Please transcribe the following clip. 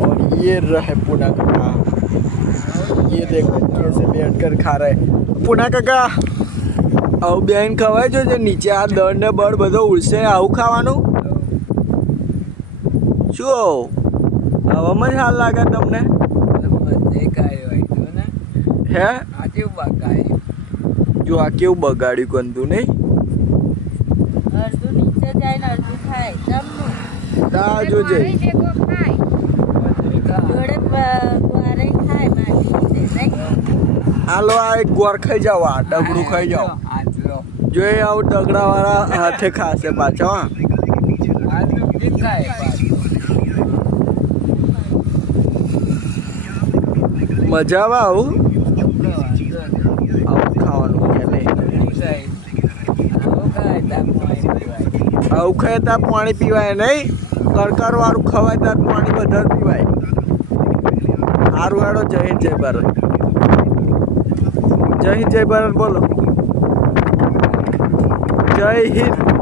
और ये रहे पूना काका, ये देखो कैसे बैठ कर खा रहे पूना काका। આવું બેન ખવાય જો જે નીચે આ દળ ને બળ બધો ઉડશે આવું ખાવાનું શું હવામાં હાલ લાગે તમને હે જો આ કેવું બગાડ્યું ગંદુ નહીં અડધું નીચે જાય ને અડધું ખાય જમનું તા જોજે જોડે વારે ખાય માટી નહીં હાલો આ એક ગોર ખાઈ જાઓ આ ડગડું ખાઈ જાઓ જો એ આવું ડગડા વાળા હાથે ખાશે પાછા હા મજા આવે આવું આવું ખાવાનું આવું ખાય ત્યાં પાણી પીવાય નહીં કરકર વાળું ખવાય ત્યાં પાણી વધારે પીવાય સારું હેડો જય હિન્દ જય ભારત જય હિન્દ જય ભારત બોલો જય હિન્દ